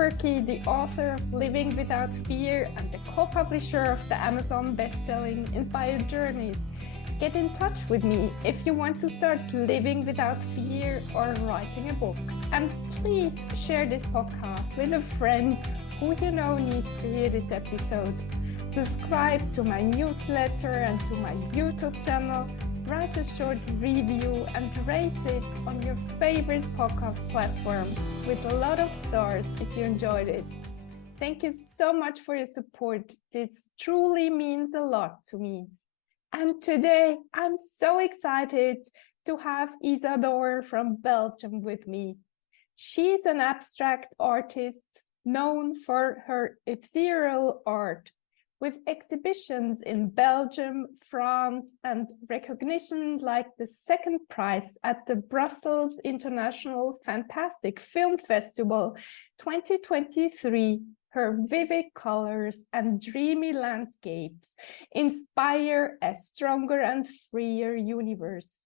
Buerki, the author of Living Without Fear and the co-publisher of the Amazon best-selling Inspired Journeys. Get in touch with me if you want to start living without fear or writing a book. And please share this podcast with a friend who you know needs to hear this episode. Subscribe to my newsletter and to my YouTube channel. Write a short review and rate it on your favorite podcast platform with a lot of stars if you enjoyed it. Thank you so much for your support. This truly means a lot to me. And today I'm so excited to have Isa Dor from Belgium with me. She's an abstract artist known for her ethereal art, with exhibitions in Belgium, France, and recognition like the second prize at the Brussels International Fantastic Film Festival 2023. Her vivid colors and dreamy landscapes inspire a stronger and freer universe.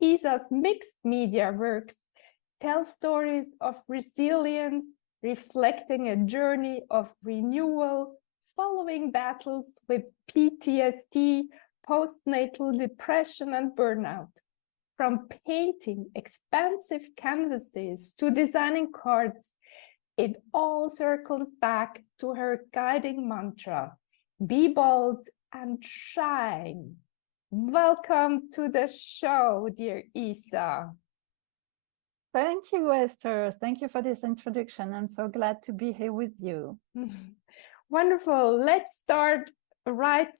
Isa's mixed media works tell stories of resilience, reflecting a journey of renewal, following battles with PTSD, postnatal depression, and burnout. From painting expansive canvases to designing cards, it all circles back to her guiding mantra: be bold and shine. Welcome to the show, dear Isa. Thank you, Esther. Thank you for this introduction. I'm so glad to be here with you. Wonderful. Let's start right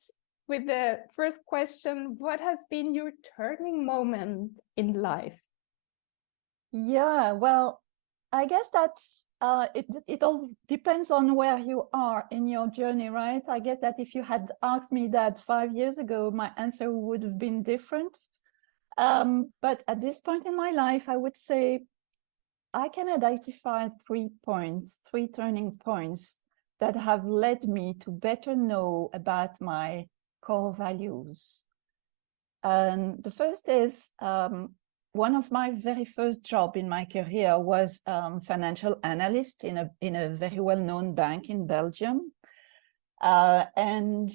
with the first question. What has been your turning moment in life? Yeah, well, I guess that's it all depends on where you are in your journey, right? I guess that if you had asked me that 5 years ago, my answer would have been different. But at this point in my life, I would say I can identify 3 points, 3 turning points that have led me to better know about my core values. And the first is one of my very first job in my career was financial analyst in a very well-known bank in Belgium. And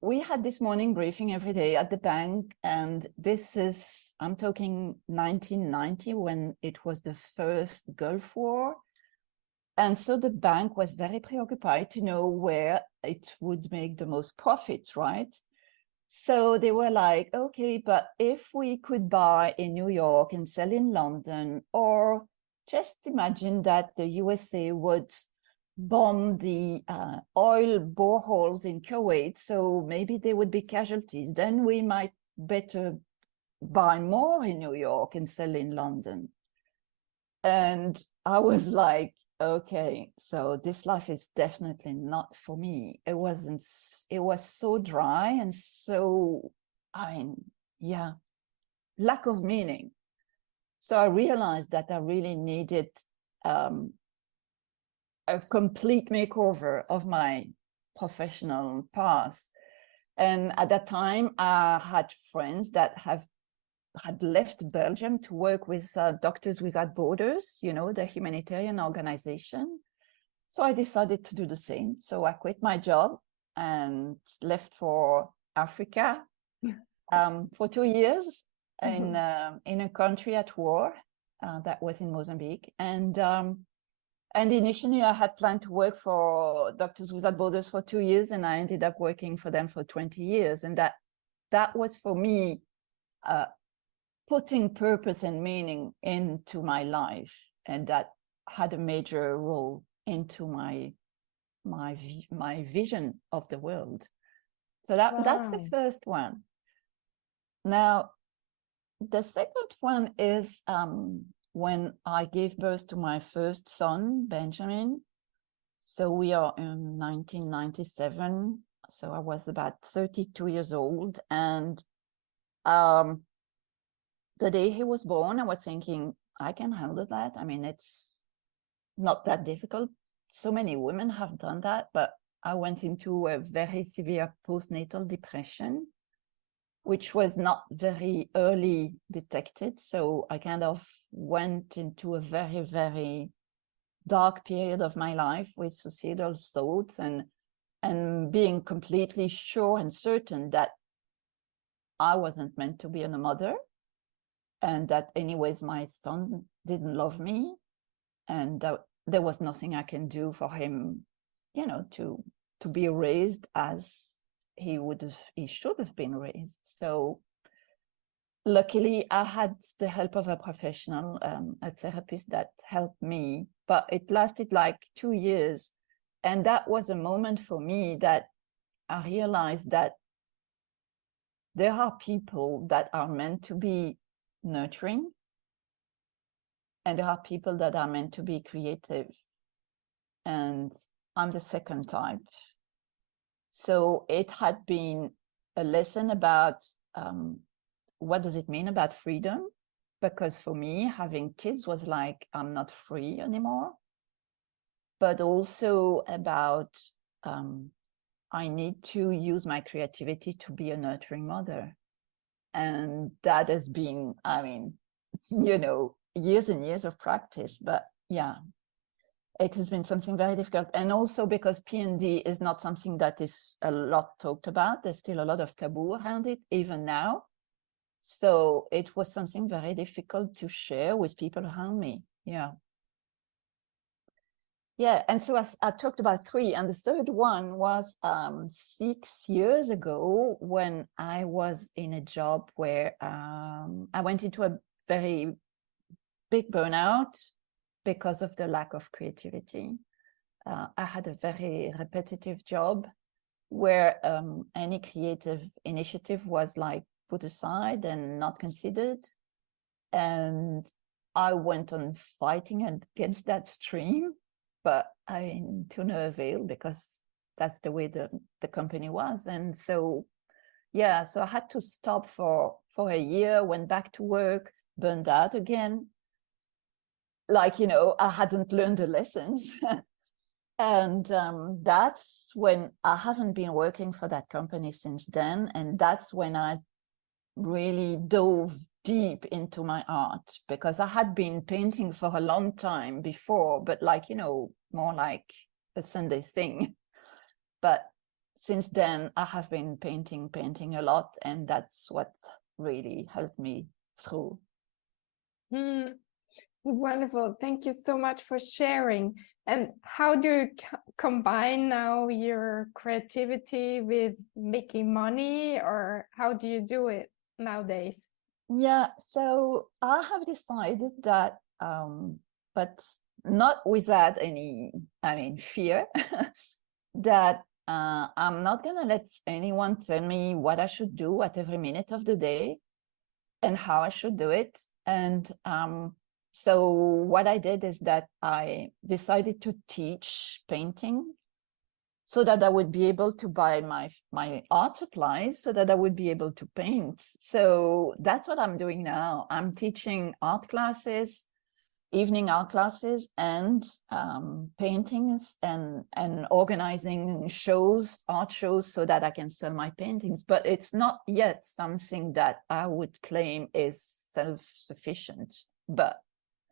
we had this morning briefing every day at the bank. And this is, I'm talking 1990, when it was the first Gulf War. And so the bank was very preoccupied to know where it would make the most profit, right? So they were like, okay, but if we could buy in New York and sell in London, or just imagine that the USA would bomb the oil boreholes in Kuwait, so maybe there would be casualties, then we might better buy more in New York and sell in London. And I was like, okay, so this life is definitely not for me. It was so dry and so, lack of meaning. So I realized that I really needed a complete makeover of my professional path. And at that time, I had friends that had left Belgium to work with Doctors Without Borders, you know, the humanitarian organization. So I decided to do the same. So I quit my job and left for Africa for 2 years in a country at war that was in Mozambique. And initially I had planned to work for Doctors Without Borders for 2 years, and I ended up working for them for 20 years. And that was for me putting purpose and meaning into my life, and that had a major role into my vision of the world. So that's the first one. Now, the second one is when I gave birth to my first son, Benjamin. So we are in 1997. So I was about 32 years old, and the day he was born, I was thinking, I can handle that. I mean, it's not that difficult. So many women have done that, but I went into a very severe postnatal depression, which was not very early detected. So I kind of went into a very, very dark period of my life with suicidal thoughts and being completely sure and certain that I wasn't meant to be a mother, and that anyways my son didn't love me, and that there was nothing I can do for him, to be raised as he should have been raised. So luckily I had the help of a professional, a therapist that helped me, but it lasted like 2 years. And that was a moment for me that I realized that there are people that are meant to be nurturing, and there are people that are meant to be creative. And I'm the second type. So it had been a lesson about what does it mean about freedom? Because for me, having kids was like, I'm not free anymore. But also about I need to use my creativity to be a nurturing mother. And that has been, years and years of practice. But yeah, it has been something very difficult. And also because PTSD is not something that is a lot talked about. There's still a lot of taboo around it, even now. So it was something very difficult to share with people around me. Yeah. Yeah, and so I talked about 3, and the third one was 6 years ago when I was in a job where I went into a very big burnout because of the lack of creativity. I had a very repetitive job where any creative initiative was like put aside and not considered. And I went on fighting against that stream, but to no avail, because that's the way the company was. And so, yeah, so I had to stop for a year, went back to work, burned out again. Like, I hadn't learned the lessons. And that's when I haven't been working for that company since then. And that's when I really dove deep into my art, because I had been painting for a long time before, but more like a Sunday thing. But since then, I have been painting a lot, and that's what really helped me through. Wonderful. Thank you so much for sharing. And how do you combine now your creativity with making money, or how do you do it nowadays? Yeah, so I have decided that, but not without any, fear, that I'm not going to let anyone tell me what I should do at every minute of the day and how I should do it. And so what I did is that I decided to teach painting so that I would be able to buy my art supplies, so that I would be able to paint. So that's what I'm doing now. I'm teaching art classes, evening art classes, and paintings, and organizing art shows, so that I can sell my paintings. But it's not yet something that I would claim is self-sufficient, but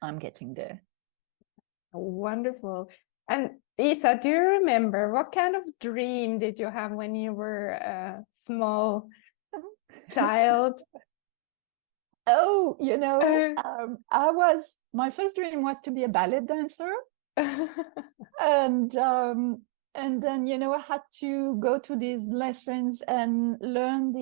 I'm getting there. Wonderful. And Isa, do you remember what kind of dream did you have when you were a small child? Oh, my first dream was to be a ballet dancer. And then, I had to go to these lessons and learn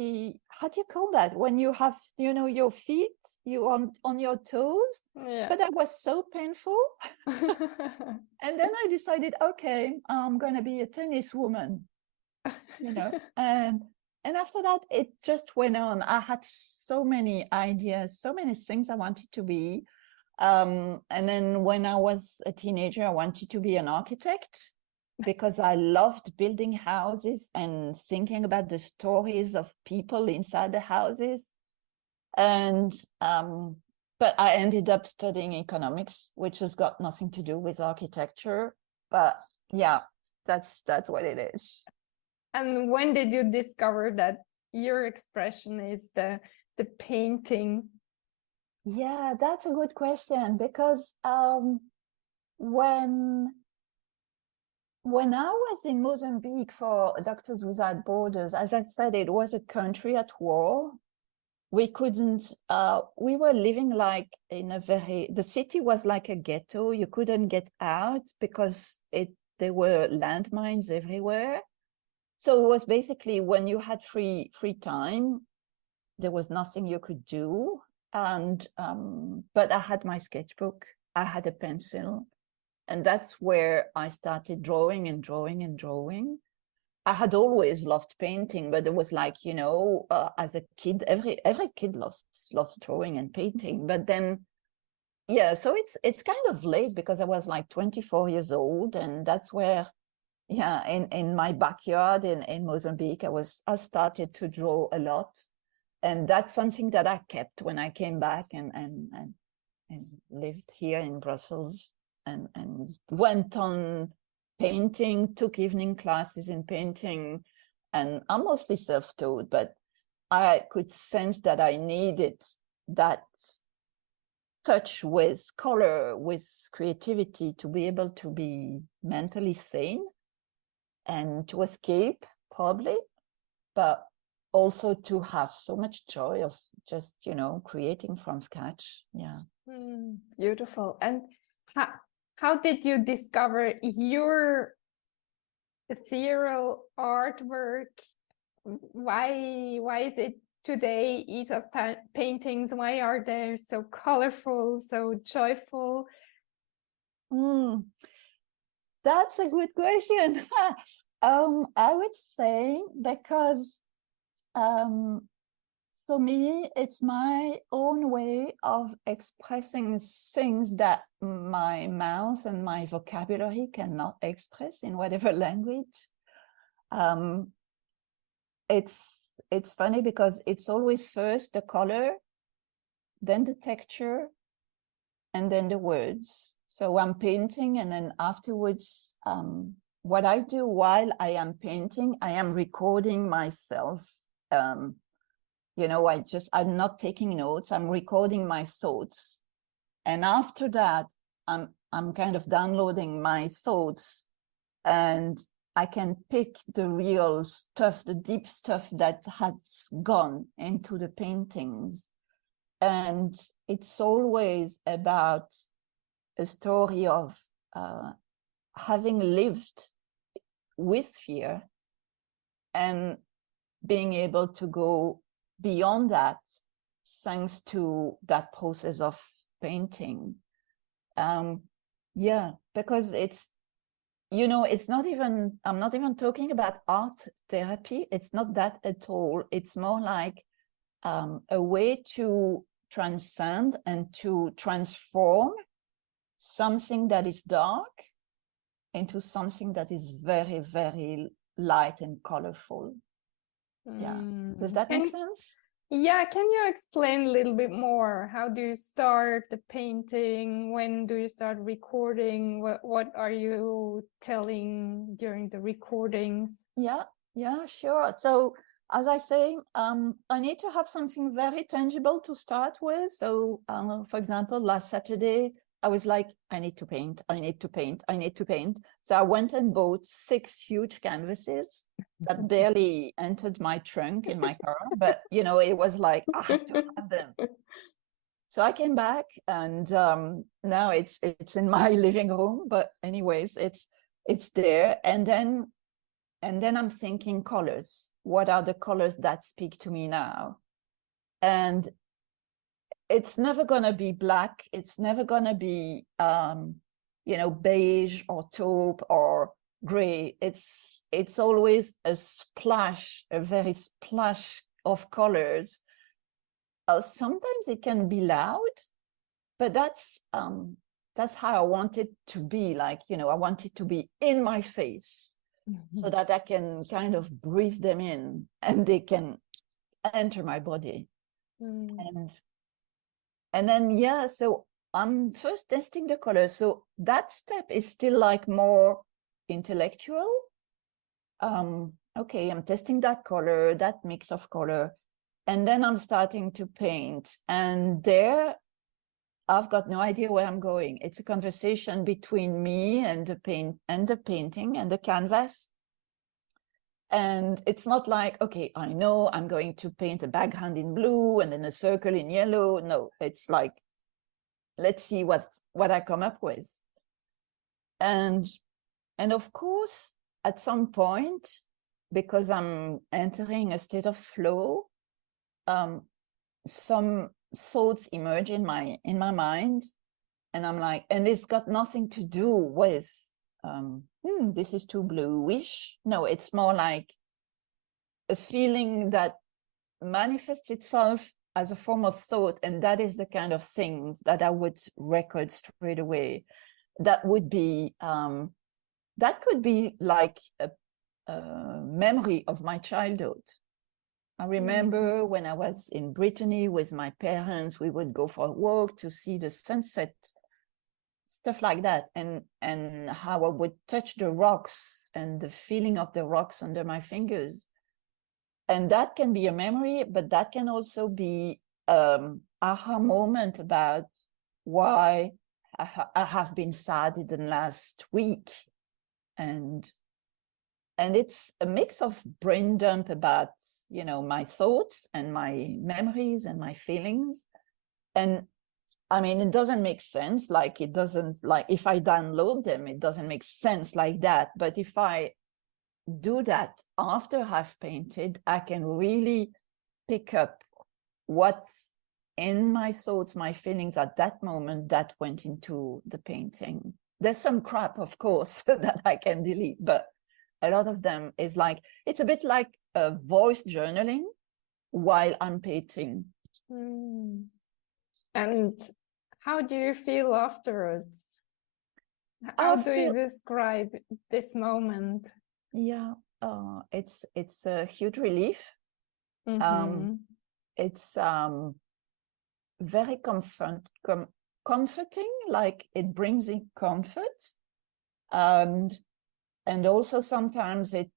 how do you call that? When you have, your feet, you on your toes. Yeah. But that was so painful. And then I decided, okay, I'm going to be a tennis woman, and after that, it just went on. I had so many ideas, so many things I wanted to be. And then when I was a teenager, I wanted to be an architect, because I loved building houses and thinking about the stories of people inside the houses. And but I ended up studying economics, which has got nothing to do with architecture. But yeah, that's what it is. And when did you discover that your expression is the painting? Yeah, that's a good question, because when I was in Mozambique for Doctors Without Borders, as I said, it was a country at war. We couldn't, we were living like in the city was like a ghetto. You couldn't get out because there were landmines everywhere. So it was basically when you had free time, there was nothing you could do. And, but I had my sketchbook, I had a pencil, and that's where I started drawing and drawing and drawing. I had always loved painting, but it was like, as a kid, every kid loves drawing and painting. But then, yeah, so it's kind of late because I was like 24 years old, and that's where, yeah, in my backyard in Mozambique, I started to draw a lot, and that's something that I kept when I came back and lived here in Brussels, and went on painting, took evening classes in painting, and I'm mostly self-taught, but I could sense that I needed that touch with color, with creativity, to be able to be mentally sane and to escape, probably, but also to have so much joy of just, creating from scratch. Yeah. Beautiful. And how did you discover your ethereal artwork? Why is it today Isa's paintings, why are they so colorful, so joyful? That's a good question. I would say because for me, it's my own way of expressing things that my mouth and my vocabulary cannot express in whatever language. It's funny because it's always first the color, then the texture, and then the words. So I'm painting, and then afterwards, what I do while I am painting, I am recording myself. I'm not taking notes, I'm recording my thoughts. And after that, I'm kind of downloading my thoughts, and I can pick the real stuff, the deep stuff that has gone into the paintings. And it's always about a story of having lived with fear and being able to go beyond that thanks to that process of painting. Because it's not even, I'm not even talking about art therapy. It's not that at all. It's more like a way to transcend and to transform something that is dark into something that is very, very light and colorful. Yeah. Does that make sense? Yeah. Can you explain a little bit more? How do you start the painting? When do you start recording? What are you telling during the recordings? Yeah, sure. So as I say, I need to have something very tangible to start with. So, for example, last Saturday, I was like, I need to paint. So I went and bought 6 huge canvases that barely entered my trunk in my car. But, it was like, I have to have them. So I came back, and now it's in my living room. But anyways, it's there. And then I'm thinking colors. What are the colors that speak to me now? And it's never going to be black. It's never going to be, beige or taupe or gray. It's always a very splash of colors. Sometimes it can be loud, but that's how I want it to be. Like, I want it to be in my face. So that I can kind of breathe them in and they can enter my body. And then, so I'm first testing the color. So that step is still like more intellectual. Okay, I'm testing that color, that mix of color. And then I'm starting to paint. And there I've got no idea where I'm going. It's a conversation between me and the painting and the canvas. And it's not like, okay, I know I'm going to paint a background in blue and then a circle in yellow. No, it's like, let's see what I come up with. And of course, at some point, because I'm entering a state of flow, some thoughts emerge in my mind, and I'm like, and it's got nothing to do with this is too bluish. No, it's more like a feeling that manifests itself as a form of thought, and that is the kind of thing that I would record straight away. That would be that could be like a memory of my childhood. I remember when I was in Brittany with my parents, we would go for a walk to see the sunset, stuff like that, and how I would touch the rocks and the feeling of the rocks under my fingers. And that can be a memory, but that can also be aha moment about why I have been sad in the last week. And it's a mix of brain dump about, my thoughts and my memories and my feelings. And I mean, it doesn't make sense. Like, it doesn't, like, if I download them, it doesn't make sense like that. But if I do that after I've painted, I can really pick up what's in my thoughts, my feelings at that moment that went into the painting. There's some crap, of course, that I can delete, but a lot of them is like, it's a bit like a voice journaling while I'm painting. And how do you feel afterwards? How do you describe this moment? Yeah, it's a huge relief. It's very comforting, like it brings in comfort. And also sometimes it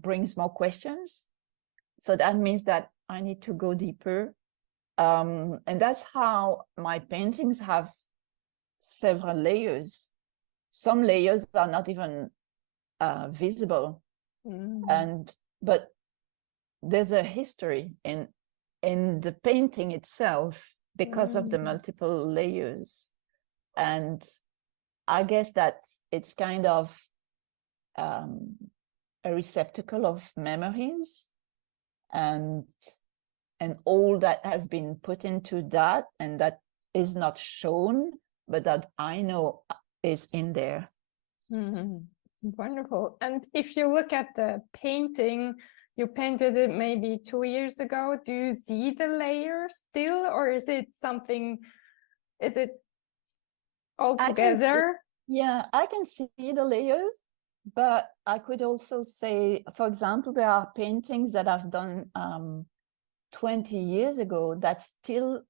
brings more questions. So that means that I need to go deeper. And that's how my paintings have several layers. Some layers are not even visible. But there's a history in the painting itself because of the multiple layers. And I guess that it's kind of a receptacle of memories and all that has been put into that, and that is not shown, but that I know is in there. Wonderful. And if you look at the painting, you painted it maybe 2 years ago. Do you see the layers still, or is it all together? I can see the layers, but I could also say, for example, there are paintings that I've done 20 years ago that still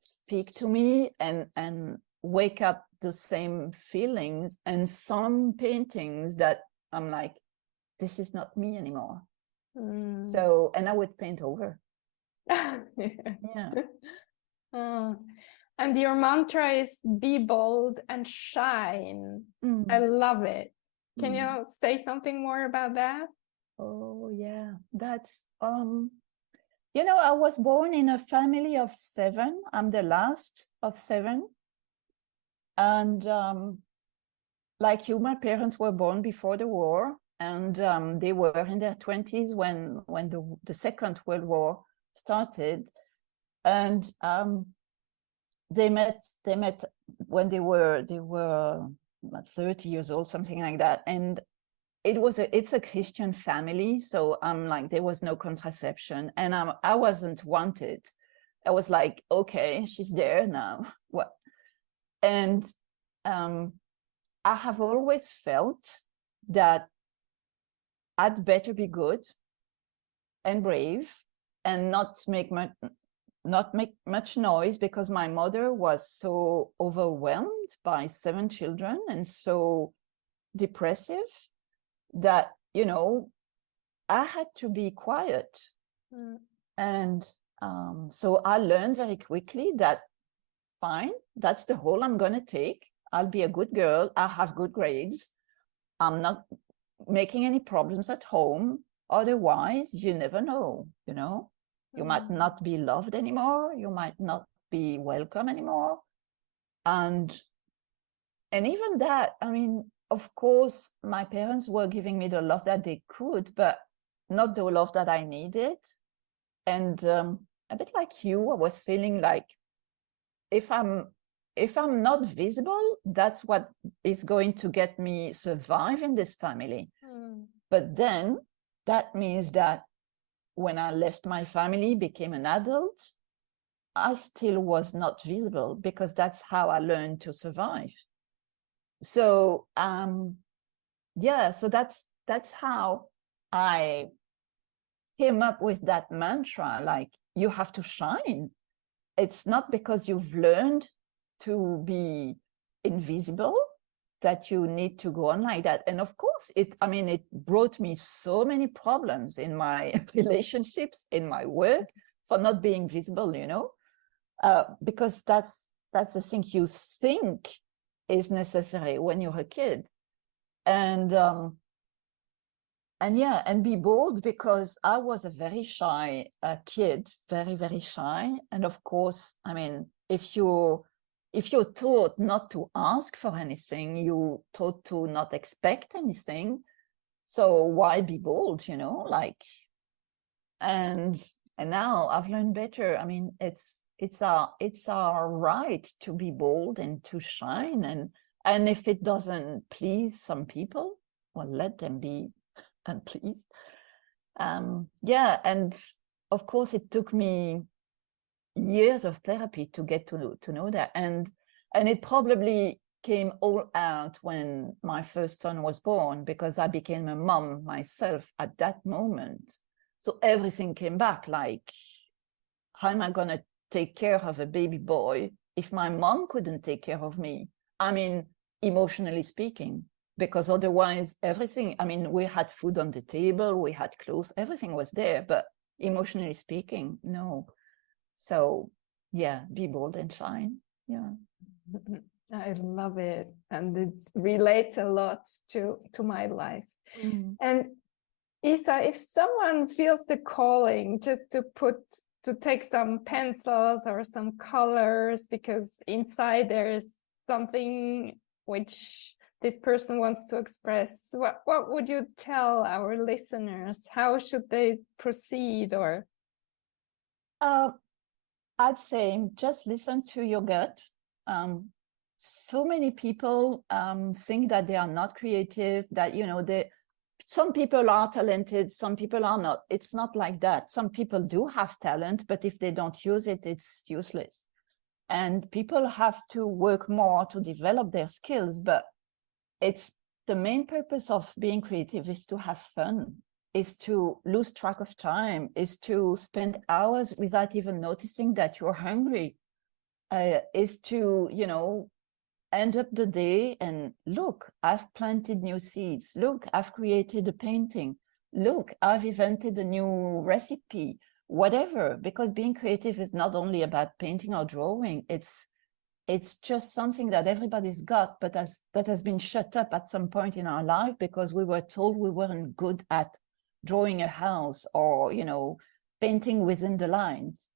speak to me and wake up the same feelings, and some paintings that I'm like, this is not me anymore. So, and I would paint over. And your mantra is be bold and shine. I love it. Can you say something more about that? Oh yeah, that's I was born in a family of 7. I'm the last of 7. And like you, my parents were born before the war, and they were in their 20s when the Second World War started. And they met when they were 30 years old, something like that. And it's a Christian family, so I'm like, there was no contraception, and I wasn't wanted. I was like, okay, she's there now. What? And I have always felt that I'd better be good and brave and not make much noise, because my mother was so overwhelmed by 7 children and so depressive that, I had to be quiet. And so I learned very quickly that fine. That's the role I'm going to take. I'll be a good girl. I'll have good grades. I'm not making any problems at home. Otherwise, you never know, you know? You might not be loved anymore. You might not be welcome anymore. And even that, I mean, of course, my parents were giving me the love that they could, but not the love that I needed. And a bit like you, I was feeling like if I'm not visible, that's what is going to get me survive in this family. But then that means that when I left my family, became an adult, I still was not visible because that's how I learned to survive. So yeah, so that's how I came up with that mantra, like you have to shine. It's not because you've learned to be invisible that you need to go on like that. And of course, it brought me so many problems in my relationships, in my work, for not being visible, you know, because that's the thing you think is necessary when you're a kid. And yeah, and be bold, because I was a very shy kid, very, very shy. And of course, I mean, if you're taught not to ask for anything, you're taught to not expect anything. So why be bold, you know, like, and now I've learned better. I mean, it's our right to be bold and to shine. And if it doesn't please some people, well, let them be unpleased. Yeah, and of course it took me years of therapy to get to know that, and it probably came all out when my first son was born, because I became a mom myself at that moment. So everything came back, like, how am I going to take care of a baby boy if my mom couldn't take care of me? I mean, emotionally speaking, because otherwise everything, I mean, we had food on the table, we had clothes, everything was there, but emotionally speaking, no. So yeah, be bold and shine. Yeah. I love it, and it relates a lot to my life. And Isa, if someone feels the calling just to take some pencils or some colors, because inside there's something which this person wants to express, what would you tell our listeners? How should they proceed? Or I'd say just listen to your gut. So many people think that they are not creative, that, you know, some people are talented, some people are not. It's not like that. Some people do have talent, but if they don't use it, it's useless. And people have to work more to develop their skills, but it's the main purpose of being creative is to have fun, is to lose track of time, is to spend hours without even noticing that you're hungry, is to, you know, end up the day and look, I've planted new seeds. Look, I've created a painting. Look, I've invented a new recipe, whatever, because being creative is not only about painting or drawing. It's just something that everybody's got, but that has been shut up at some point in our life because we were told we weren't good at drawing a house or, you know, painting within the lines.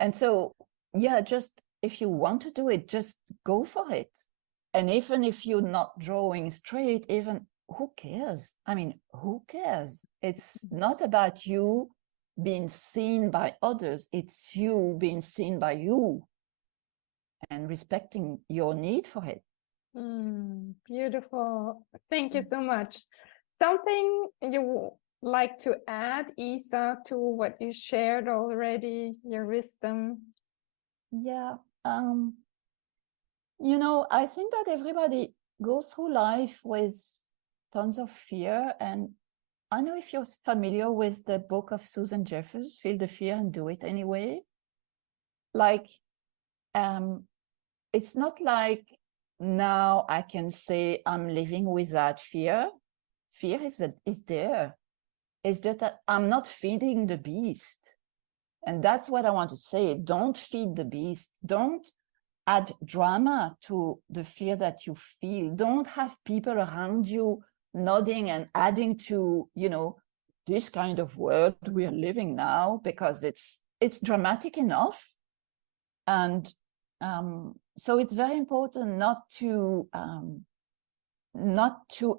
And so, yeah, just if you want to do it, just go for it. And even if you're not drawing straight, even who cares? I mean, who cares? It's not about you being seen by others. It's you being seen by you and respecting your need for it. Beautiful. Thank you so much. Something you like to add, Isa, to what you shared already, your wisdom? Yeah. You know, I think that everybody goes through life with tons of fear. And I know if you're familiar with the book of Susan Jeffers, Feel the Fear and Do It Anyway. Like, it's not like now I can say I'm living without fear. Fear is there. It's just that I'm not feeding the beast. And that's what I want to say. Don't feed the beast. Don't add drama to the fear that you feel. Don't have people around you nodding and adding to, this kind of world we are living now, because it's dramatic enough. And so it's very important not to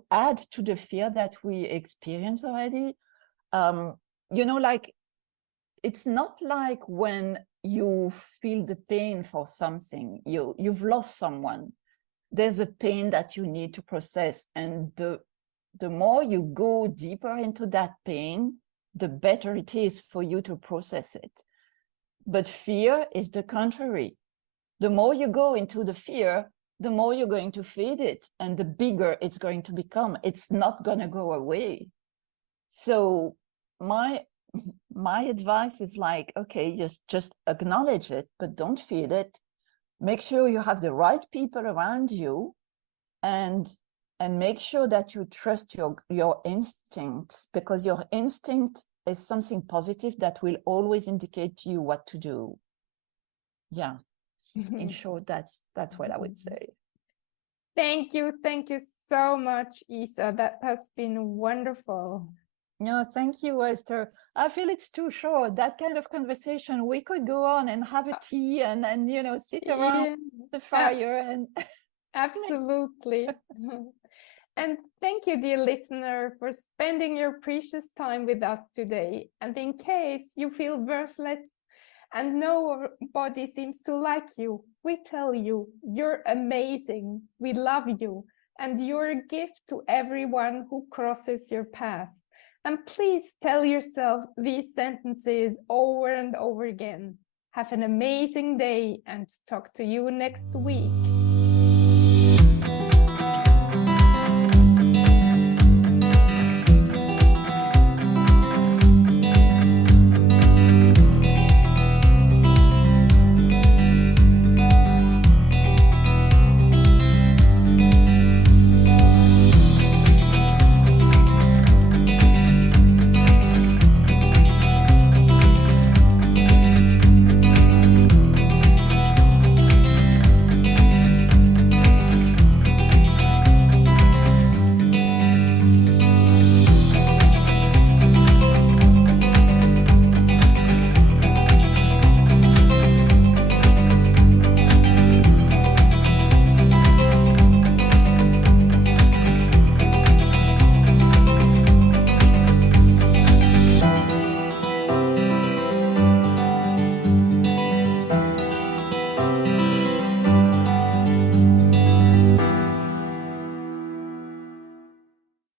add to the fear that we experience already. Like, it's not like when you feel the pain for something, you've lost someone, there's a pain that you need to process, and the more you go deeper into that pain, the better it is for you to process it. But fear is the contrary. The more you go into the fear, the more you're going to feed it, and the bigger it's going to become. It's not going to go away. So my advice is like, okay, just acknowledge it, but don't feed it. Make sure you have the right people around you, and make sure that you trust your instinct, because your instinct is something positive that will always indicate to you what to do. Yeah. In short, that's what I would say. Thank you so much, Isa. That has been wonderful. No, thank you, Esther. I feel it's too short. That kind of conversation, we could go on and have a tea and sit around the fire and absolutely. And thank you, dear listener, for spending your precious time with us today. And in case you feel worthless and nobody seems to like you, we tell you, you're amazing. We love you. And you're a gift to everyone who crosses your path. And please tell yourself these sentences over and over again. Have an amazing day and talk to you next week.